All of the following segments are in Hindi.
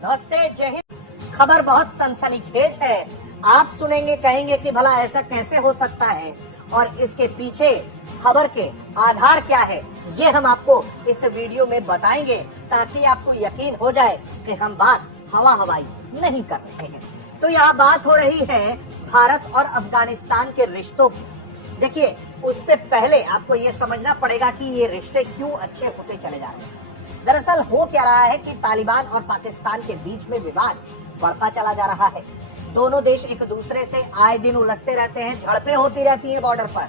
नमस्ते, जय हिंद। खबर बहुत सनसनीखेज है। आप सुनेंगे, कहेंगे कि भला ऐसा कैसे हो सकता है और इसके पीछे खबर के आधार क्या है, ये हम आपको इस वीडियो में बताएंगे ताकि आपको यकीन हो जाए कि हम बात हवा हवाई नहीं कर रहे हैं। तो यहाँ बात हो रही है भारत और अफगानिस्तान के रिश्तों की। देखिए, उससे पहले आपको ये समझना पड़ेगा कि ये रिश्ते क्यों अच्छे होते चले जा रहे हैं। दरअसल हो क्या रहा है कि तालिबान और पाकिस्तान के बीच में विवाद बढ़ता चला जा रहा है। दोनों देश एक दूसरे से आए दिन उलझते रहते हैं, झड़पें होती रहती हैं बॉर्डर पर।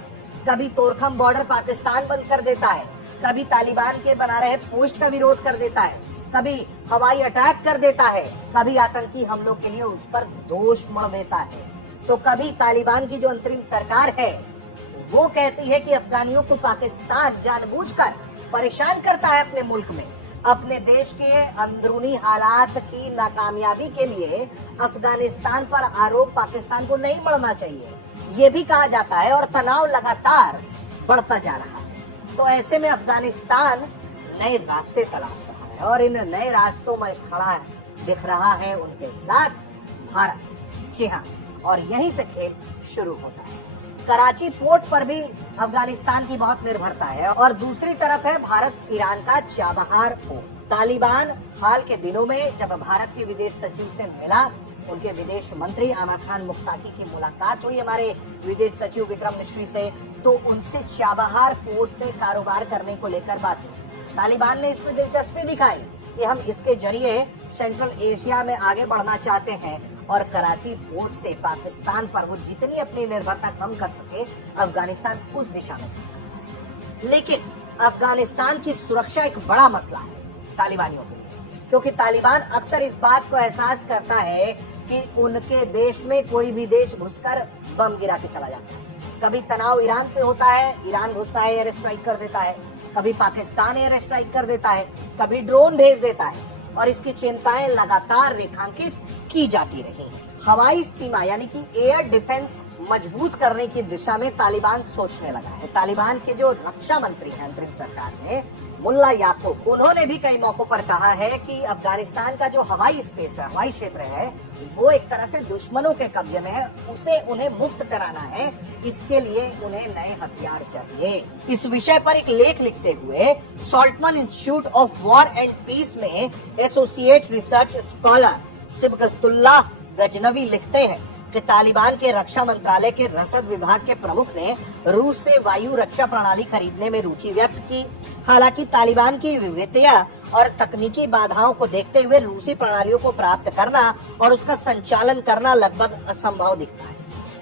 कभी तोरखम बॉर्डर पाकिस्तान बंद कर देता है, कभी तालिबान के बना रहे पोस्ट का विरोध कर देता है, कभी हवाई अटैक कर देता है, कभी आतंकी हमलों के लिए उस पर दोष मढ़ देता है। तो कभी तालिबान की जो अंतरिम सरकार है वो कहती है कि अफगानियों को पाकिस्तान जानबूझकर परेशान करता है अपने मुल्क में। अपने देश के अंदरूनी हालात की नाकामयाबी के लिए अफगानिस्तान पर आरोप पाकिस्तान को नहीं बढ़ना चाहिए, ये भी कहा जाता है और तनाव लगातार बढ़ता जा रहा है। तो ऐसे में अफगानिस्तान नए रास्ते तलाश रहा है और इन नए रास्तों में खड़ा दिख रहा है उनके साथ भारत। जी हाँ, और यहीं से खेल शुरू होता है। कराची पोर्ट पर भी अफगानिस्तान की बहुत निर्भरता है और दूसरी तरफ है भारत ईरान का चाबहार पोर्ट। तालिबान हाल के दिनों में जब भारत के विदेश सचिव से मिला, उनके विदेश मंत्री आमिर खान मुत्ताकी की मुलाकात हुई हमारे विदेश सचिव विक्रम मिश्री से, तो उनसे चाबहार पोर्ट से कारोबार करने को लेकर बात हुई। तालिबान ने इसमें दिलचस्पी दिखाई कि हम इसके जरिए सेंट्रल एशिया में आगे बढ़ना चाहते हैं और कराची पोर्ट से पाकिस्तान पर वो जितनी अपनी निर्भरता कम कर सके, अफगानिस्तान उस दिशा में। लेकिन अफगानिस्तान की सुरक्षा एक बड़ा मसला है तालिबानियों के लिए, क्योंकि तालिबान अक्सर इस बात को एहसास करता है कि उनके देश में कोई भी देश घुसकर बम गिरा के चला जाता है। कभी तनाव ईरान से होता है, ईरान घुसता है, एयर स्ट्राइक कर देता है, कभी पाकिस्तान एयर स्ट्राइक कर देता है, कभी ड्रोन भेज देता है और इसकी चिंताएं लगातार रेखांकित की जाती रही। हवाई सीमा यानी कि एयर डिफेंस मजबूत करने की दिशा में तालिबान सोचने लगा है। तालिबान के जो रक्षा मंत्री हैं अंतरिम सरकार में, मुल्ला याकूब, उन्होंने भी कई मौकों पर कहा है कि अफगानिस्तान का जो हवाई स्पेस है, हवाई क्षेत्र है, वो एक तरह से दुश्मनों के कब्जे में है, उसे उन्हें मुक्त कराना है। इसके लिए उन्हें नए हथियार चाहिए। इस विषय पर एक लेख लिखते हुए Saltzman Institute of War and Peace में associate research scholar Sibghatullah Ghaznavi लिखते हैं कि तालिबान के रक्षा मंत्रालय के रसद विभाग के प्रमुख ने रूस से वायु रक्षा प्रणाली खरीदने में रुचि व्यक्त की। हालांकि तालिबान की विविधता और तकनीकी बाधाओं को देखते हुए रूसी प्रणालियों को प्राप्त करना और उसका संचालन करना लगभग असंभव दिखता है।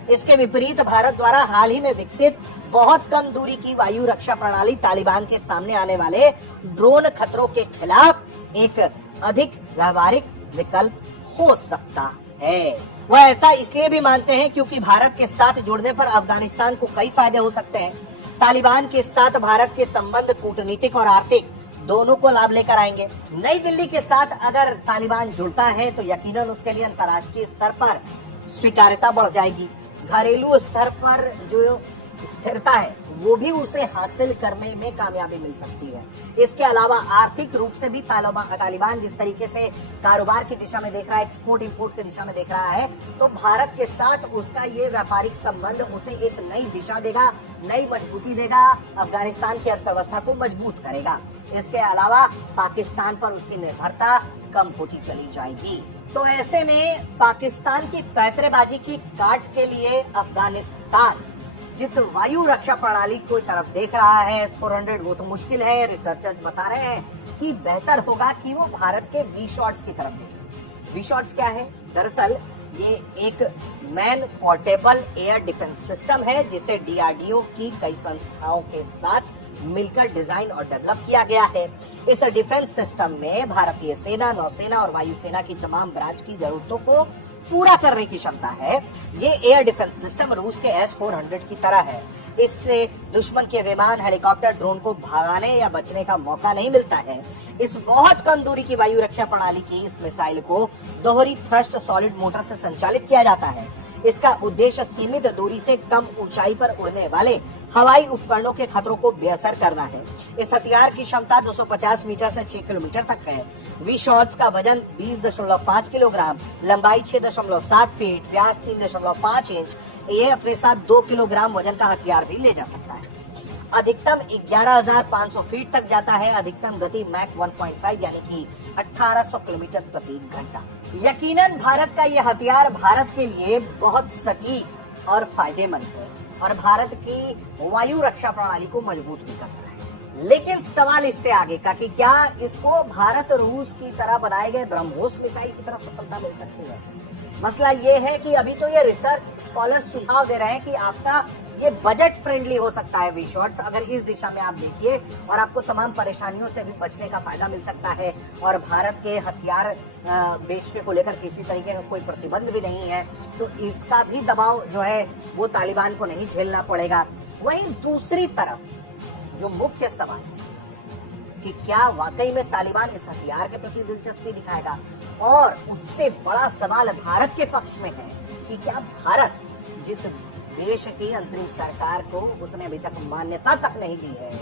इसके विपरीत भारत द्वारा हाल ही में विकसित बहुत कम दूरी की वायु रक्षा प्रणाली तालिबान के सामने आने वाले ड्रोन खतरों के खिलाफ एक अधिक व्यवहारिक विकल्प हो सकता है। वह ऐसा इसलिए भी मानते हैं क्योंकि भारत के साथ जुड़ने पर अफगानिस्तान को कई फायदे हो सकते हैं। तालिबान के साथ भारत के संबंध कूटनीतिक और आर्थिक दोनों को लाभ लेकर आएंगे। नई दिल्ली के साथ अगर तालिबान जुड़ता है तो यकीनन उसके लिए अंतर्राष्ट्रीय स्तर पर स्वीकार्यता बढ़ जाएगी। घरेलू स्तर पर जो स्थिरता है वो भी उसे हासिल करने में कामयाबी मिल सकती है। इसके अलावा आर्थिक रूप से भी तालिबान जिस तरीके से कारोबार की दिशा में देख रहा है, एक्सपोर्ट इंपोर्ट की दिशा में देख रहा है, तो भारत के साथ उसका ये व्यापारिक संबंध उसे एक नई दिशा देगा, नई मजबूती देगा, अफगानिस्तान की अर्थव्यवस्था को मजबूत करेगा। इसके अलावा पाकिस्तान पर उसकी निर्भरता कम होती चली जाएगी। तो ऐसे में पाकिस्तान की पैंतरेबाजी की काट के लिए अफगानिस्तान जिस वायु रक्षा प्रणाली को तरफ देख रहा है S-400, वो तो मुश्किल है। रिसर्चर्स बता रहे हैं कि बेहतर होगा कि वो भारत के V-शॉट्स की तरफ देखें। V-शॉट्स क्या है? दरअसल ये एक man portable air defence system है जिसे DRDO की कई संस्थाओं के साथ मिलकर डिजाइन और डेवलप किया गया है। इस डिफेंस सिस्टम में भारतीय सेना, नौसेना और वायुसेना की तमाम ब्रांच की जरूरतों को पूरा करने की क्षमता है। ये एयर डिफेंस सिस्टम रूस के S-400 की तरह है। इससे दुश्मन के विमान, हेलीकॉप्टर, ड्रोन को भागने या बचने का मौका नहीं मिलता है। इस बहुत कम दूरी की वायु रक्षा प्रणाली की इस मिसाइल को दोहरी थ्रस्ट सॉलिड मोटर से संचालित किया जाता है। इसका उद्देश्य सीमित दूरी से कम ऊंचाई पर उड़ने वाले हवाई उपकरणों के खतरों को बेअसर करना है। इस हथियार की क्षमता 250 मीटर से 6 किलोमीटर तक है। वी शॉट्स का वजन 20.5 किलोग्राम, लंबाई 6.7 फीट, व्यास 3.5 इंच। ये अपने साथ 2 किलोग्राम वजन का हथियार भी ले जा सकता है। अधिकतम 11,500 फीट तक जाता है। अधिकतम गति मैक 1.5 यानी कि 1800 किलोमीटर प्रति घंटा। यकीनन भारत का यह हथियार भारत के लिए बहुत सटीक और फायदेमंद है और भारत की वायु रक्षा प्रणाली को मजबूत भी करता है। लेकिन सवाल इससे आगे का कि क्या इसको भारत रूस की तरह बनाए गए ब्रह्मोस मिसाइल की तरह सफलता मिल सकती है? मसला ये है कि अभी तो ये रिसर्च स्कॉलर्स सुझाव दे रहे हैं कि आपका ये बजट फ्रेंडली हो सकता है वी शॉट्स, अगर इस दिशा में आप देखिए, और आपको तमाम परेशानियों से भी बचने का फायदा मिल सकता है। और भारत के हथियार बेचने को लेकर किसी तरीके का कोई प्रतिबंध भी नहीं है, तो इसका भी दबाव जो है वो तालिबान को नहीं झेलना पड़ेगा। वहीं दूसरी तरफ जो मुख्य सवाल है कि क्या वाकई में तालिबान इस हथियार के प्रति दिलचस्पी दिखाएगा, और उससे बड़ा सवाल भारत के पक्ष में है कि क्या भारत जिस देश की अंतरिम सरकार को उसने अभी तक मान्यता तक नहीं दी है,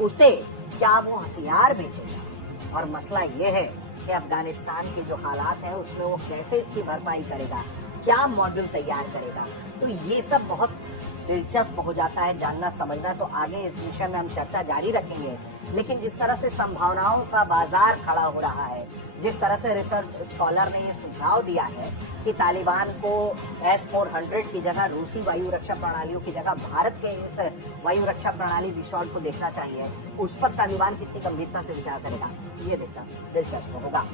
उसे क्या वो हथियार बेचेगा? और मसला ये है कि अफगानिस्तान के जो हालात है उसमें वो कैसे इसकी भरपाई करेगा, क्या मॉड्यूल तैयार करेगा। तो ये सब बहुत दिलचस्प हो जाता है जानना समझना। तो आगे इस विषय में हम चर्चा जारी रखेंगे। लेकिन जिस तरह से संभावनाओं का बाजार खड़ा हो रहा है, जिस तरह से रिसर्च स्कॉलर ने ये सुझाव दिया है कि तालिबान को S-400 की जगह रूसी वायु रक्षा प्रणालियों की जगह भारत के इस वायु रक्षा प्रणाली विशॉट को देखना चाहिए, उस पर तालिबान कितनी गंभीरता से विचार करेगा, ये देखना दिलचस्प होगा।